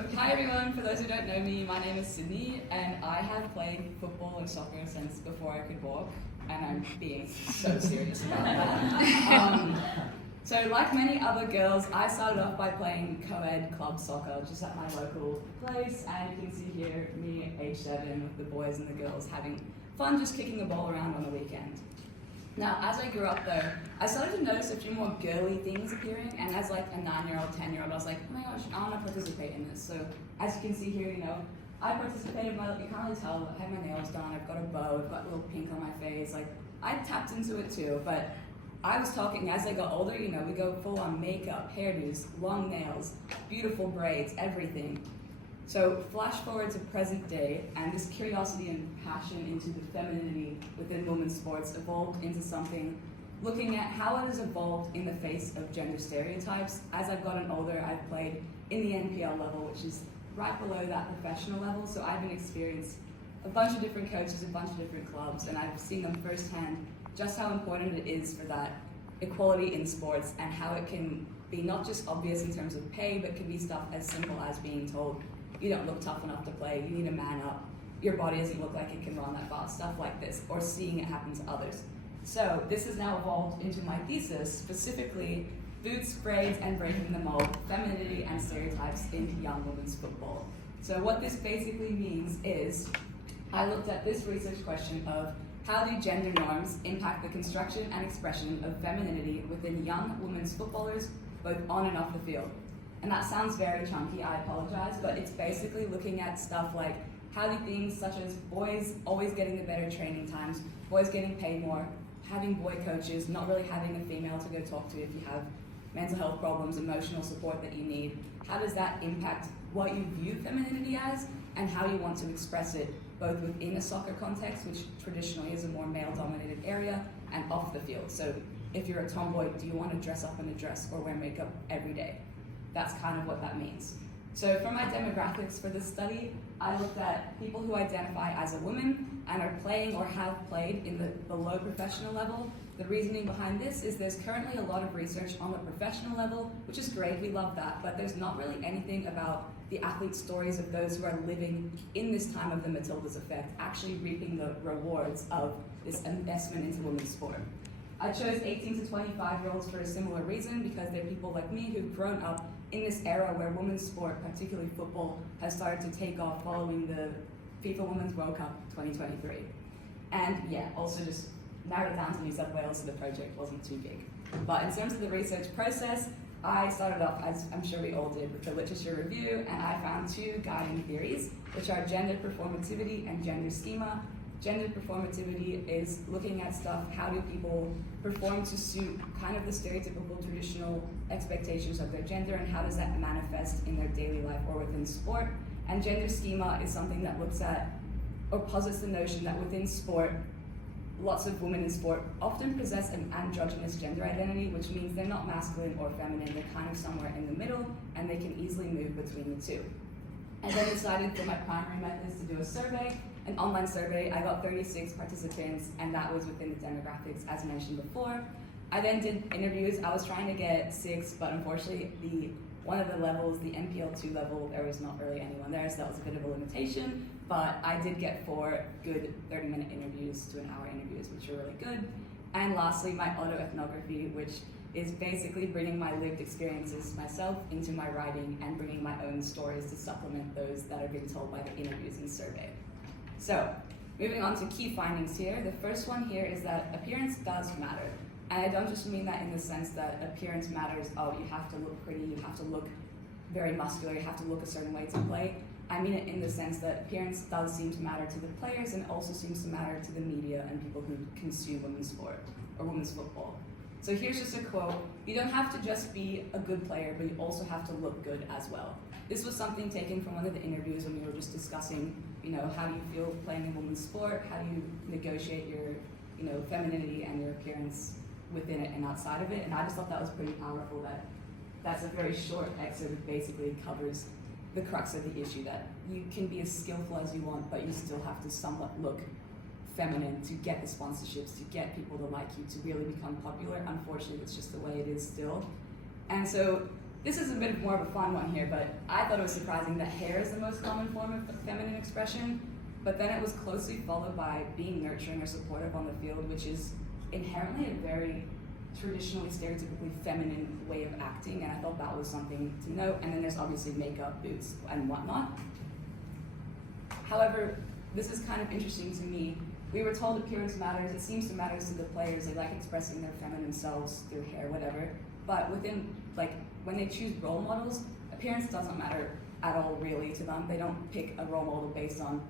So, hi everyone, for those who don't know me, my name is Sydney, and I have played football and soccer since before I could walk, and I'm being so serious about that. So like many other girls, I started off by playing co-ed club soccer just at my local place, and you can see here me at age 7 with the boys and the girls having fun just kicking the ball around on the weekend. Now, as I grew up though, I started to notice a few more girly things appearing, and as like a 9-year-old, 10-year-old, I was like, oh my gosh, I want to participate in this. So as you can see here, I participated, you can't really tell, I had my nails done, I've got a bow, I've got a little pink on my face, like I tapped into it too, but I was talking as I got older, we go full on makeup, hairdos, long nails, beautiful braids, everything. So flash forward to present day, and this curiosity and passion into the femininity within women's sports evolved into something looking at how it has evolved in the face of gender stereotypes. As I've gotten older, I've played in the NPL level, which is right below that professional level, so I've experienced a bunch of different coaches, a bunch of different clubs, and I've seen them firsthand just how important it is for that equality in sports and how it can be not just obvious in terms of pay, but can be stuff as simple as being told, you don't look tough enough to play, you need to man up, your body doesn't look like it can run that fast, stuff like this, or seeing it happen to others. So this has now evolved into my thesis, specifically boots, braids, and breaking the mold, femininity and stereotypes in young women's football. So what this basically means is, I looked at this research question of how do gender norms impact the construction and expression of femininity within young women's footballers, both on and off the field. And that sounds very chunky, I apologize, but it's basically looking at stuff like how do things such as boys always getting the better training times, boys getting paid more, having boy coaches, not really having a female to go talk to if you have mental health problems, emotional support that you need. How does that impact what you view femininity as and how you want to express it, both within a soccer context, which traditionally is a more male-dominated area, and off the field. So if you're a tomboy, do you want to dress up in a dress or wear makeup every day? That's kind of what that means. So for my demographics for this study, I looked at people who identify as a woman and are playing or have played in the below professional level. The reasoning behind this is there's currently a lot of research on the professional level, which is great, we love that, but there's not really anything about the athlete stories of those who are living in this time of the Matildas effect, actually reaping the rewards of this investment into women's sport. I chose 18 to 25-year-olds for a similar reason, because they're people like me who've grown up in this era where women's sport, particularly football, has started to take off following the FIFA Women's World Cup 2023. And yeah, also just narrowed it down to New South Wales so the project wasn't too big. But in terms of the research process, I started off, as I'm sure we all did, with the literature review, and I found 2 guiding theories, which are gender performativity and gender schema. Gender performativity is looking at stuff, how do people perform to suit kind of the stereotypical traditional expectations of their gender, and how does that manifest in their daily life or within sport. And gender schema is something that looks at or posits the notion that within sport, lots of women in sport often possess an androgynous gender identity, which means they're not masculine or feminine, they're kind of somewhere in the middle, and they can easily move between the two. I then decided for my primary methods to do a survey, an online survey. I got 36 participants, and that was within the demographics as mentioned before. I then did interviews. I was trying to get 6, but unfortunately one of the levels, the NPL2 level, there was not really anyone there, so that was a bit of a limitation, but I did get 4 good 30-minute interviews to an hour interviews, which are really good. And lastly, my autoethnography, which is basically bringing my lived experiences myself into my writing and bringing my own stories to supplement those that are being told by the interviews and survey. So, moving on to key findings here. The first one here is that appearance does matter. And I don't just mean that in the sense that appearance matters, oh, you have to look pretty, you have to look very muscular, you have to look a certain way to play. I mean it in the sense that appearance does seem to matter to the players and also seems to matter to the media and people who consume women's sport or women's football. So here's just a quote: you don't have to just be a good player, but you also have to look good as well. This was something taken from one of the interviews when we were just discussing, how do you feel playing in women's sport? How do you negotiate your, femininity and your appearance within it and outside of it? And I just thought that was pretty powerful, that's a very short excerpt that basically covers the crux of the issue, that you can be as skillful as you want, but you still have to somewhat look feminine to get the sponsorships, to get people to like you, to really become popular. Unfortunately, it's just the way it is still. And so this is a bit more of a fun one here, but I thought it was surprising that hair is the most common form of feminine expression, but then it was closely followed by being nurturing or supportive on the field, which is inherently a very traditionally stereotypically feminine way of acting, and I thought that was something to note. And then there's obviously makeup, boots, and whatnot. However, this is kind of interesting to me. We were told appearance matters. It seems to matter to the players. They like expressing their feminine selves through hair, whatever. But within, like, when they choose role models, appearance doesn't matter at all really to them. They don't pick a role model based on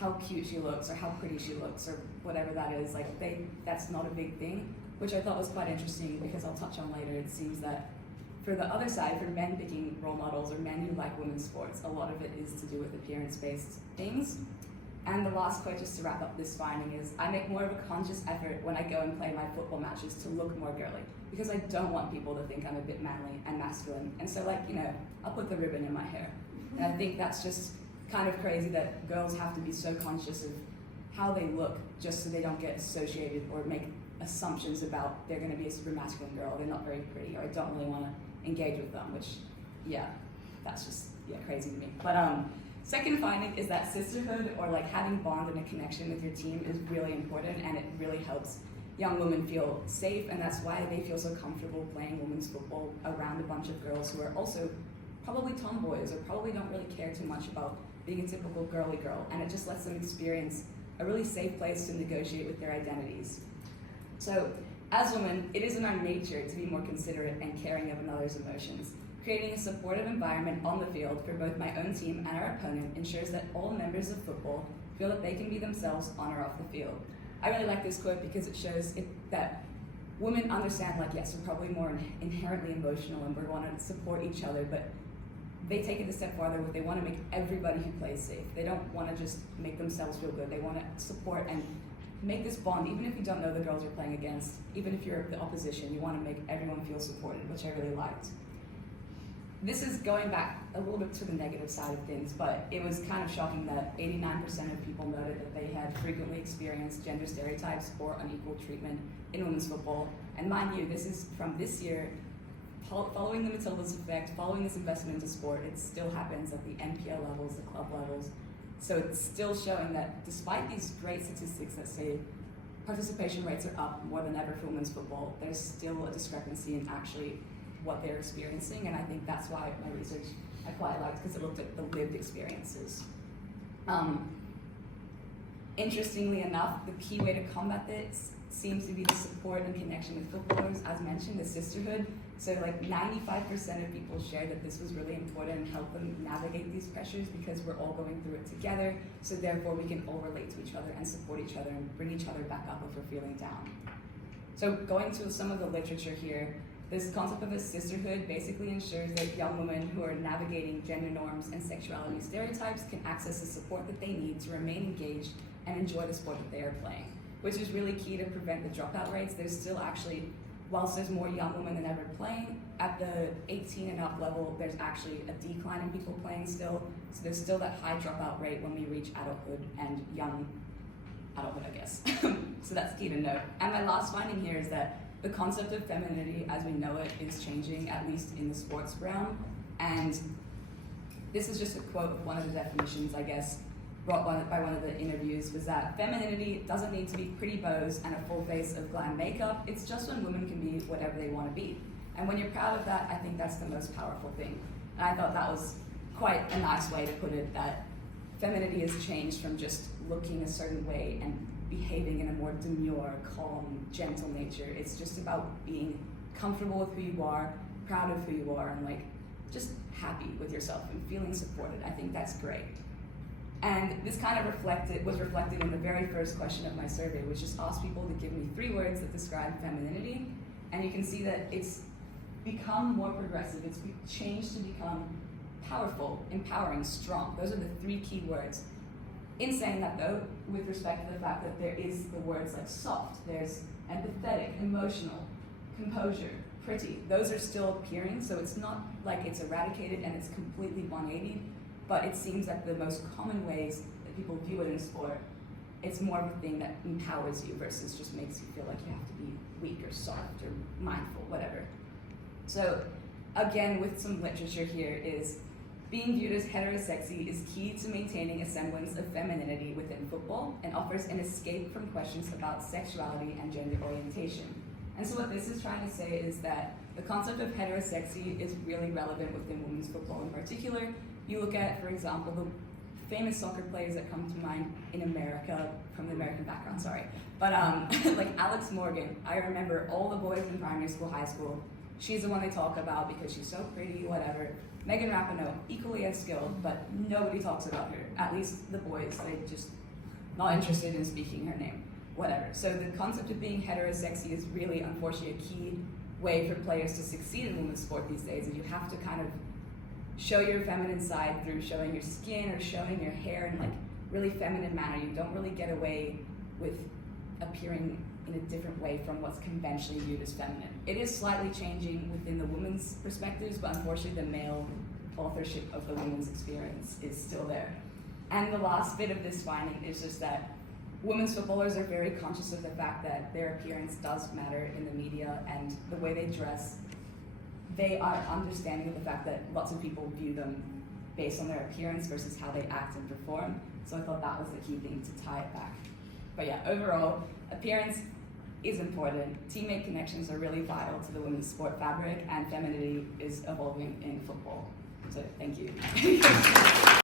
how cute she looks or how pretty she looks or whatever that is. Like, that's not a big thing, which I thought was quite interesting because I'll touch on later. It seems that for the other side, for men picking role models or men who like women's sports, a lot of it is to do with appearance-based things. And the last quote, just to wrap up this finding, is I make more of a conscious effort when I go and play my football matches to look more girly, because I don't want people to think I'm a bit manly and masculine. And so, like, you know, I'll put the ribbon in my hair. And I think that's just kind of crazy that girls have to be so conscious of how they look just so they don't get associated or make assumptions about they're going to be a super masculine girl, they're not very pretty, or I don't really want to engage with them, which, yeah, that's just, yeah, crazy to me. But second finding is that sisterhood, or like having bond and a connection with your team, is really important, and it really helps young women feel safe, and that's why they feel so comfortable playing women's football around a bunch of girls who are also probably tomboys or probably don't really care too much about being a typical girly girl, and it just lets them experience a really safe place to negotiate with their identities. So, as women, it is in our nature to be more considerate and caring of another's emotions. Creating a supportive environment on the field for both my own team and our opponent ensures that all members of football feel that they can be themselves on or off the field. I really like this quote because it shows that women understand, like, yes, we're probably more inherently emotional and we want to support each other, but they take it a step farther where they want to make everybody who plays safe. They don't want to just make themselves feel good. They want to support and make this bond, even if you don't know the girls you're playing against, even if you're the opposition, you want to make everyone feel supported, which I really liked. This is going back a little bit to the negative side of things, but it was kind of shocking that 89% of people noted that they had frequently experienced gender stereotypes or unequal treatment in women's football. And mind you, this is from this year, following the Matilda's effect, following this investment into sport. It still happens at the NPL levels, the club levels. So it's still showing that despite these great statistics that say participation rates are up more than ever for women's football, there's still a discrepancy in actually what they're experiencing, and I think that's why my research I quite liked, because it looked at the lived experiences. Interestingly enough, the key way to combat this seems to be the support and connection with footballers, as mentioned, the sisterhood. So like 95% of people shared that this was really important and helped them navigate these pressures because we're all going through it together, so therefore we can all relate to each other and support each other and bring each other back up if we're feeling down. So going to some of the literature here, this concept of a sisterhood basically ensures that young women who are navigating gender norms and sexuality stereotypes can access the support that they need to remain engaged and enjoy the sport that they are playing, which is really key to prevent the dropout rates. There's still actually, whilst there's more young women than ever playing, at the 18 and up level, there's actually a decline in people playing still. So there's still that high dropout rate when we reach adulthood and young adulthood, I guess. So that's key to note. And my last finding here is that the concept of femininity as we know it is changing, at least in the sports realm. And this is just a quote of one of the definitions, I guess, brought by one of the interviews, was that femininity doesn't need to be pretty bows and a full face of glam makeup. It's just when women can be whatever they want to be. And when you're proud of that, I think that's the most powerful thing. And I thought that was quite a nice way to put it, that femininity has changed from just looking a certain way and behaving in a more demure, calm, gentle nature. It's just about being comfortable with who you are, proud of who you are, and like just happy with yourself and feeling supported. I think that's great. And this kind of was reflected in the very first question of my survey, which just asked people to give me 3 words that describe femininity. And you can see that it's become more progressive. It's changed to become powerful, empowering, strong. Those are the 3 key words. In saying that though, with respect to the fact that there is the words like soft, there's empathetic, emotional, composure, pretty, those are still appearing, so it's not like it's eradicated and it's completely 180, but it seems that the most common ways that people view it in sport, it's more of a thing that empowers you versus just makes you feel like you have to be weak or soft or mindful, whatever. So again, with some literature here, is being viewed as heterosexy is key to maintaining a semblance of femininity within football and offers an escape from questions about sexuality and gender orientation. And so what this is trying to say is that the concept of heterosexy is really relevant within women's football in particular. You look at, for example, the famous soccer players that come to mind in America, from the American background, sorry. But like Alex Morgan, I remember all the boys in primary school, high school, she's the one they talk about because she's so pretty, whatever. Megan Rapinoe, equally as skilled, but nobody talks about her. At least the boys, they just not interested in speaking her name, whatever. So the concept of being heterosexy is really, unfortunately, a key way for players to succeed in women's sport these days. And you have to kind of show your feminine side through showing your skin or showing your hair in like really feminine manner. You don't really get away with appearing in a different way from what's conventionally viewed as feminine. It is slightly changing within the women's perspectives, but unfortunately the male authorship of the women's experience is still there. And the last bit of this finding is just that women's footballers are very conscious of the fact that their appearance does matter in the media, and the way they dress, they are understanding of the fact that lots of people view them based on their appearance versus how they act and perform. So I thought that was the key thing to tie it back. But yeah, overall, appearance is important. Teammate connections are really vital to the women's sport fabric, and femininity is evolving in football. So thank you.